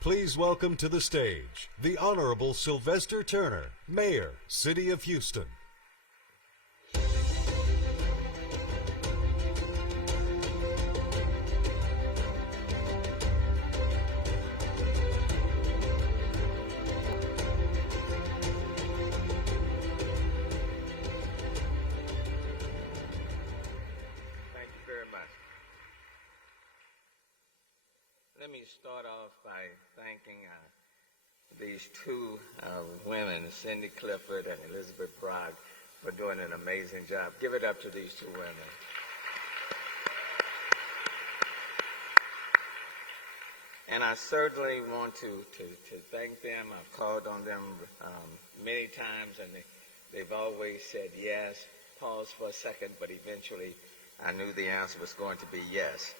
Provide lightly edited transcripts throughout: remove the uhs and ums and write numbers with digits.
Please welcome to the stage the Honorable Sylvester Turner, Mayor, City of Houston. Thank you very much. Let me start off by thanking these two women, Cindy Clifford and Elizabeth Brock, for doing an amazing job. Give it up to these two women. And I certainly want to thank them. I've called on them many times, and they've always said yes. Paused for a second, but eventually I knew the answer was going to be yes.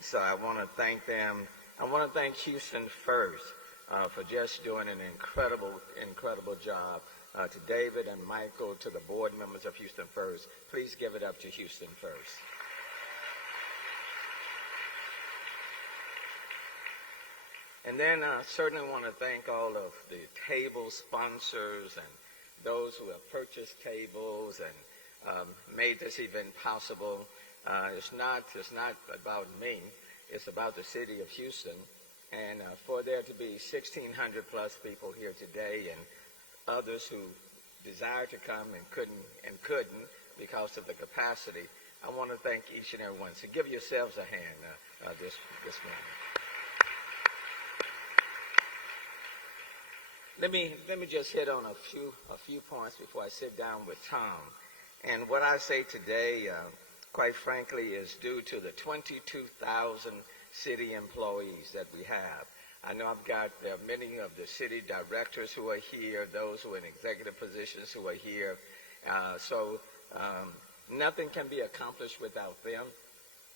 So I want to thank them. I want to thank Houston First for just doing an incredible job. To David and Michael, to the board members of Houston First, please give it up to Houston First. And then I certainly want to thank all of the table sponsors and those who have purchased tables and made this event possible. It's not about me. It's about the city of Houston. And for there to be 1,600 plus people here today and others who desire to come and couldn't because of the capacity, I want to thank each and every one. So give yourselves a hand this morning. Let me just hit on a few points before I sit down with Tom. And what I say today, quite frankly, is due to the 22,000 city employees that we have. I know there are many of the city directors who are here, those who are in executive positions who are here. So nothing can be accomplished without them.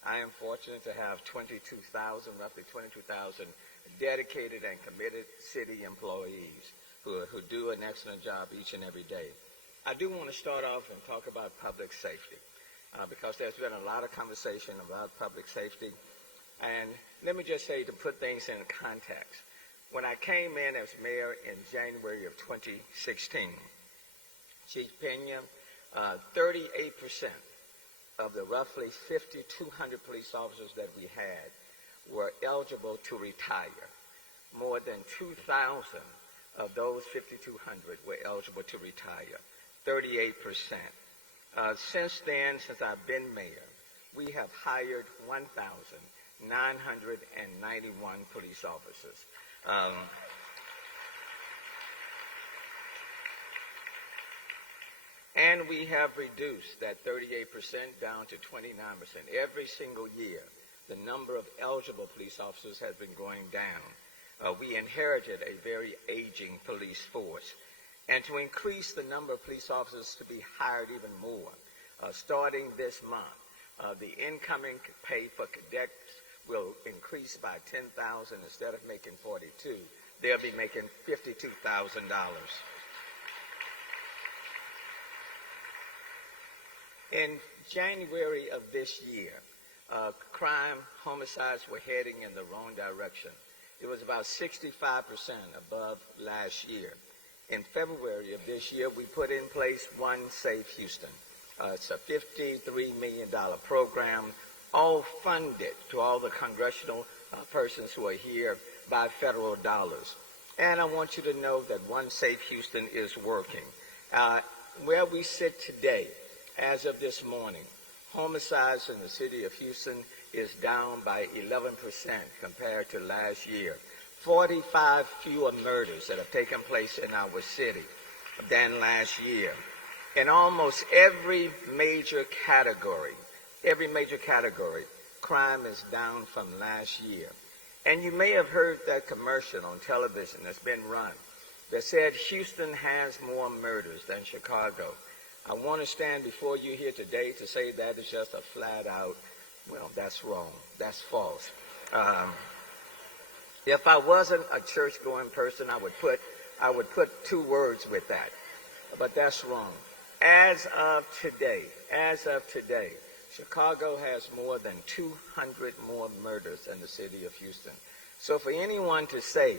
I am fortunate to have roughly 22,000 dedicated and committed city employees who do an excellent job each and every day. I do want to start off and talk about public safety because there's been a lot of conversation about public safety. And let me just say, to put things in context, when I came in as mayor in January of 2016, Chief Pena, 38% of the roughly 5,200 police officers that we had were eligible to retire. More than 2,000 of those 5,200 were eligible to retire, 38%. Since then, since I've been mayor, we have hired 1,991 police officers. And we have reduced that 38% down to 29%. Every single year, the number of eligible police officers has been going down. We inherited a very aging police force. And to increase the number of police officers to be hired even more, starting this month, the incoming pay for cadets will increase by $10,000. Instead of making $42,000, they'll be making $52,000. In January of this year, homicides were heading in the wrong direction. It was about 65% above last year. In February of this year, we put in place One Safe Houston. It's a $53 million program, all funded to all the congressional persons who are here by federal dollars. And I want you to know that One Safe Houston is working. Where we sit today, as of this morning, homicides in the city of Houston is down by 11% compared to last year. 45 fewer murders that have taken place in our city than last year. In almost every major category, crime is down from last year. And you may have heard that commercial on television that's been run that said Houston has more murders than Chicago. I want to stand before you here today to say that is just a flat out, well, that's wrong. That's false. If I wasn't a church-going person, I would put two words with that. But that's wrong. As of today, Chicago has more than 200 more murders than the city of Houston. So for anyone to say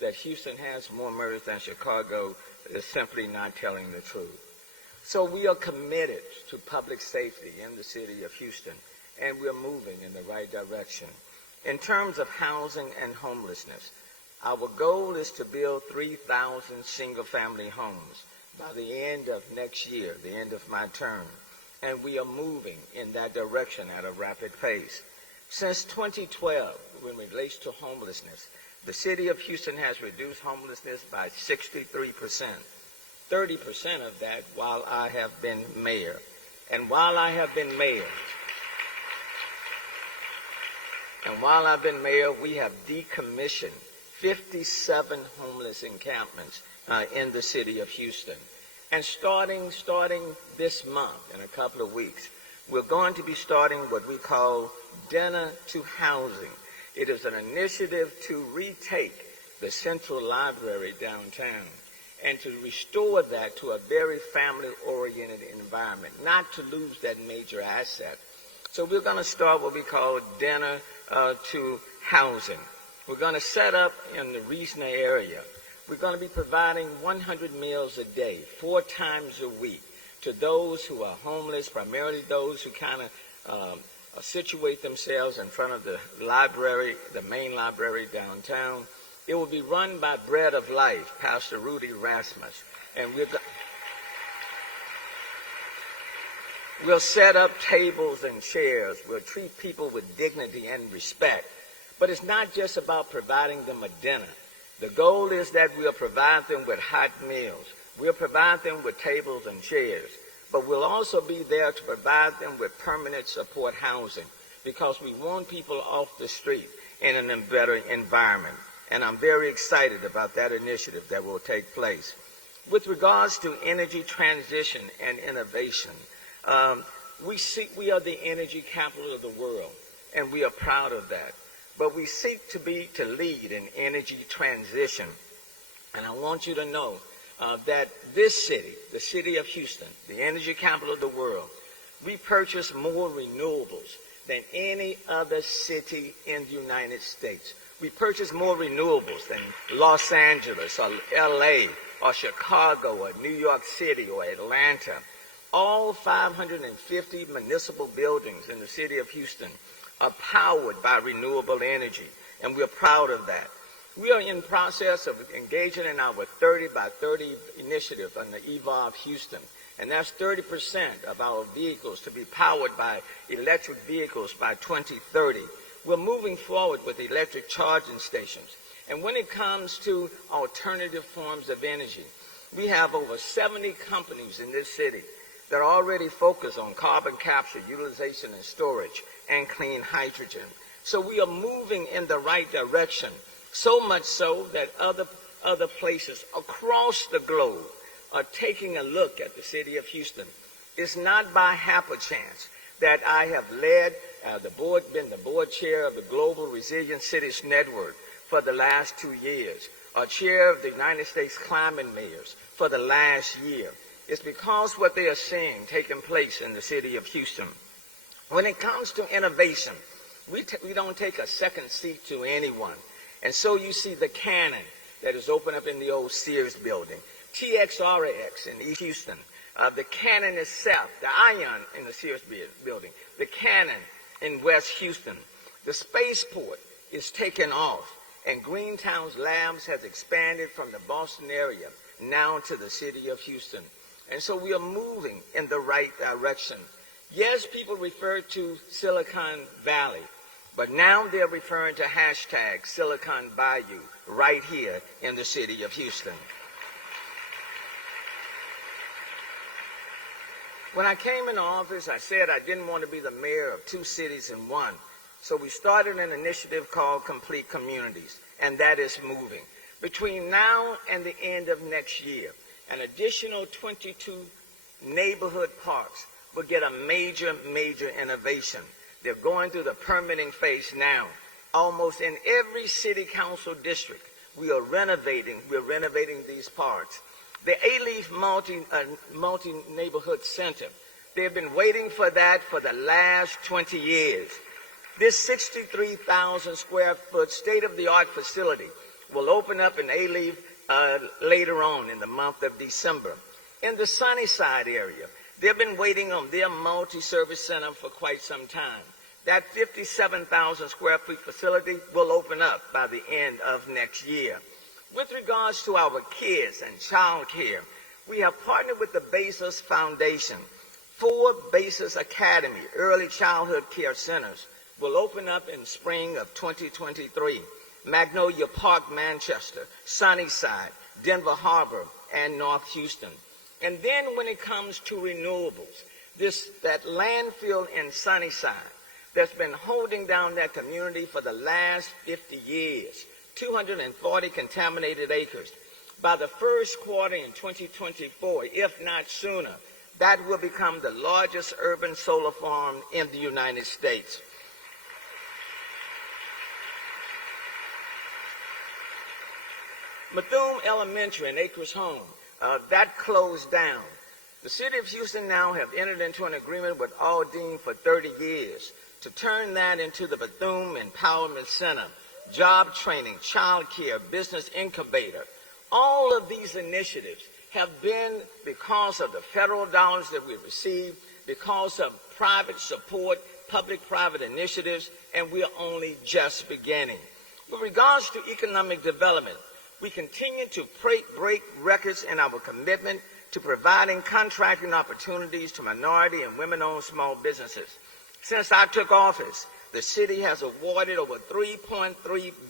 that Houston has more murders than Chicago is simply not telling the truth. So we are committed to public safety in the city of Houston, and we're moving in the right direction. In terms of housing and homelessness, our goal is to build 3,000 single-family homes by the end of next year, the end of my term, and we are moving in that direction at a rapid pace. Since 2012, when it relates to homelessness, the city of Houston has reduced homelessness by 63%, 30% of that while I have been mayor. And while I've been mayor, we have decommissioned 57 homeless encampments in the city of Houston. And starting this month, in a couple of weeks, we're going to be starting what we call Dinner to Housing. It is an initiative to retake the Central Library downtown and to restore that to a very family-oriented environment, not to lose that major asset. So we're going to start what we call Dinner to Housing. We're going to set up in the Reasoner area. We're going to be providing 100 meals a day, 4 times a week, to those who are homeless, primarily those who kind of situate themselves in front of the library, the main library downtown. It will be run by Bread of Life, Pastor Rudy Rasmus, and we'll set up tables and chairs. We'll treat people with dignity and respect. But it's not just about providing them a dinner. The goal is that we'll provide them with hot meals. We'll provide them with tables and chairs. But we'll also be there to provide them with permanent support housing, because we want people off the street in a better environment. And I'm very excited about that initiative that will take place. With regards to energy transition and innovation, we are the energy capital of the world, and we are proud of that. But we seek to lead in energy transition. And I want you to know that this city, the city of Houston, the energy capital of the world, we purchase more renewables than any other city in the United States. We purchase more renewables than Los Angeles or LA or Chicago or New York City or Atlanta. All 550 municipal buildings in the city of Houston are powered by renewable energy, and we're proud of that. We are in process of engaging in our 30 by 30 initiative on the Evolve Houston, and that's 30% of our vehicles to be powered by electric vehicles by 2030. We're moving forward with electric charging stations. And when it comes to alternative forms of energy, we have over 70 companies in this city that are already focused on carbon capture, utilization, and storage, and clean hydrogen. So we are moving in the right direction, so much so that other places across the globe are taking a look at the city of Houston. It's not by happenstance that I have been the board chair of the Global Resilient Cities Network for the last 2 years, or chair of the United States Climate Mayors for the last year. It's because what they are seeing taking place in the city of Houston. When it comes to innovation, we don't take a second seat to anyone. And so you see the Cannon that is open up in the old Sears building, TXRX in East Houston, the Cannon itself, the Ion in the Sears building, the Cannon in West Houston. The spaceport is taking off, and Greentown's Labs has expanded from the Boston area now to the city of Houston. And so we are moving in the right direction. Yes, people refer to Silicon Valley, but now they're referring to hashtag Silicon Bayou right here in the city of Houston. When I came into office, I said I didn't want to be the mayor of 2 cities in one. So we started an initiative called Complete Communities, and that is moving. Between now and the end of next year, an additional 22 neighborhood parks will get a major innovation. They're going through the permitting phase now. Almost in every city council district, we're renovating these parks. The A-Leaf multi-neighborhood center, they've been waiting for that for the last 20 years. This 63,000 square foot state-of-the-art facility will open up in Alief later on in the month of December. In the Sunnyside area, they've been waiting on their multi-service center for quite some time. That 57,000 square feet facility will open up by the end of next year. With regards to our kids and child care, we have partnered with the Bezos Foundation. 4 Bezos Academy early childhood care centers will open up in spring of 2023. Magnolia Park, Manchester, Sunnyside, Denver Harbor, and North Houston. And then when it comes to renewables, that landfill in Sunnyside that's been holding down that community for the last 50 years, 240 contaminated acres. By the first quarter in 2024, if not sooner, that will become the largest urban solar farm in the United States. Bethune Elementary in Acres Home, that closed down. The city of Houston now have entered into an agreement with Aldine for 30 years to turn that into the Bethune Empowerment Center, job training, child care, business incubator. All of these initiatives have been because of the federal dollars that we've received, because of private support, public-private initiatives, and we're only just beginning. With regards to economic development, we continue to break records in our commitment to providing contracting opportunities to minority and women-owned small businesses. Since I took office, the city has awarded over $3.3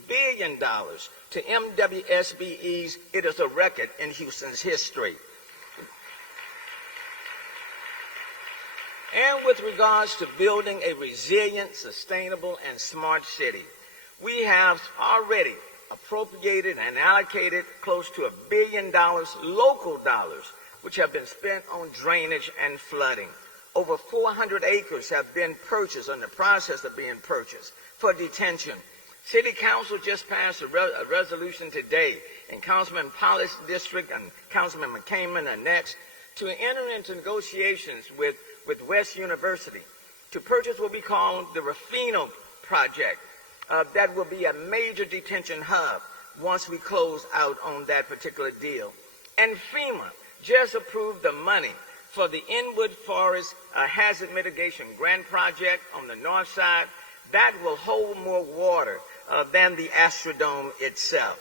billion to MWSBEs. It is a record in Houston's history. And with regards to building a resilient, sustainable, and smart city, we have already appropriated and allocated close to $1 billion local dollars, which have been spent on drainage and flooding. Over 400 acres have been purchased, or in the process of being purchased, for detention. City Council just passed a resolution today in Councilman Pollis' district, and Councilman McCain are next, to enter into negotiations with West University to purchase what we call the Rafino project. That will be a major detention hub once we close out on that particular deal. And FEMA just approved the money for the Inwood Forest Hazard Mitigation Grant Project on the north side. That will hold more water than the Astrodome itself.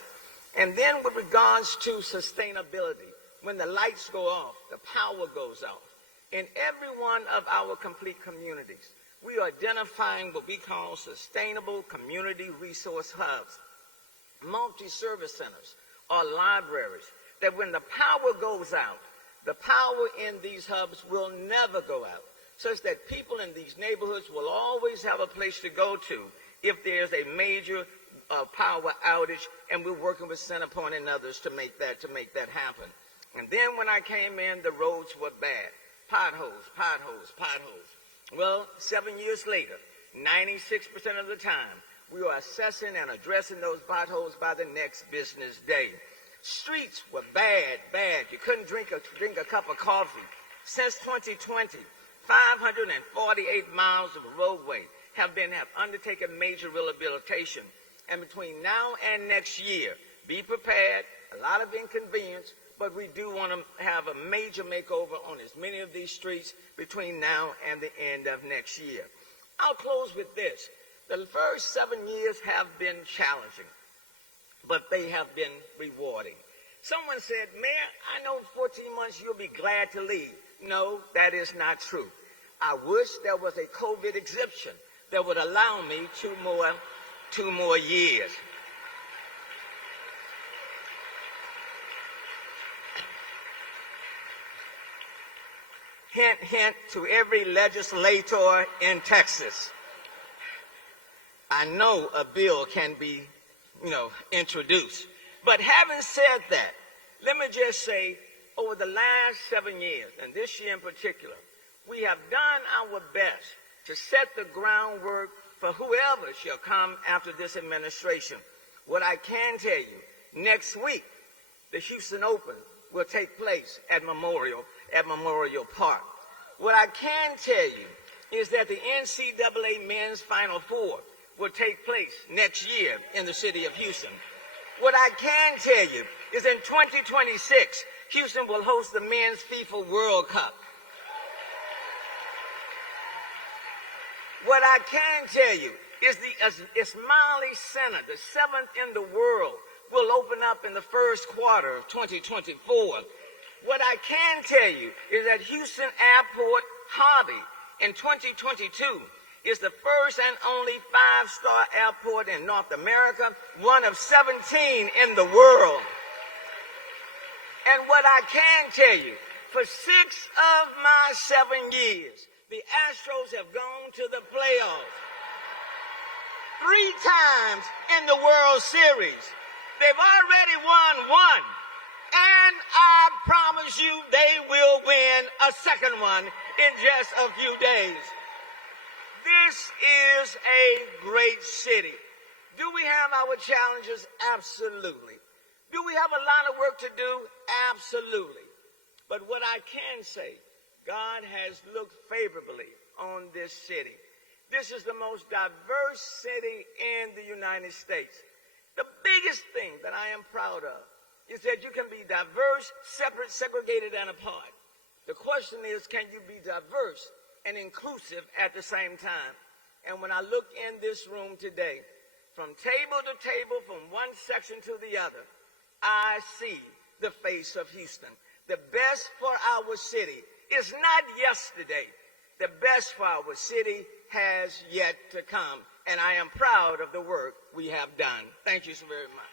And then with regards to sustainability, when the lights go off, the power goes off. In every one of our complete communities, we are identifying what we call sustainable community resource hubs, multi-service centers, or libraries, that when the power goes out, the power in these hubs will never go out, such that people in these neighborhoods will always have a place to go to if there's a major power outage, and we're working with Centerpoint and others to make that happen. And then when I came in, the roads were bad. Potholes, potholes, potholes. Well, 7 years later, 96% of the time, we are assessing and addressing those potholes by the next business day. Streets were bad, bad. You couldn't drink a cup of coffee. Since 2020, 548 miles of roadway have undertaken major rehabilitation. And between now and next year, be prepared, a lot of inconvenience, but we do want to have a major makeover on as many of these streets between now and the end of next year. I'll close with this. The first 7 years have been challenging, but they have been rewarding. Someone said, Mayor, I know in 14 months you'll be glad to leave. No, that is not true. I wish there was a COVID exemption that would allow me two more years. Hint, hint to every legislator in Texas. I know a bill can be, introduced. But having said that, let me just say, over the last 7 years, and this year in particular, we have done our best to set the groundwork for whoever shall come after this administration. What I can tell you, next week, the Houston Open will take place at Memorial Park. What I can tell you is that the NCAA Men's Final Four will take place next year in the city of Houston. What I can tell you is in 2026, Houston will host the Men's FIFA World Cup. What I can tell you is the Ismaili Center, the 7th in the world, will open up in the first quarter of 2024. What I can tell you is that Houston Airport Hobby in 2022 is the first and only 5-star airport in North America, one of 17 in the world. And what I can tell you, for 6 of my 7 years, the Astros have gone to the playoffs 3 times in the World Series. They've already won 1, and I promise you they will win a second one in just a few days. This is a great city. Do we have our challenges? Absolutely. Do we have a lot of work to do? Absolutely. But what I can say, God has looked favorably on this city. This is the most diverse city in the United States. The biggest thing that I am proud of is that you can be diverse, separate, segregated, and apart. The question is, can you be diverse and inclusive at the same time? And when I look in this room today, from table to table, from one section to the other, I see the face of Houston. The best for our city is not yesterday. The best for our city has yet to come. And I am proud of the work we have done. Thank you so very much.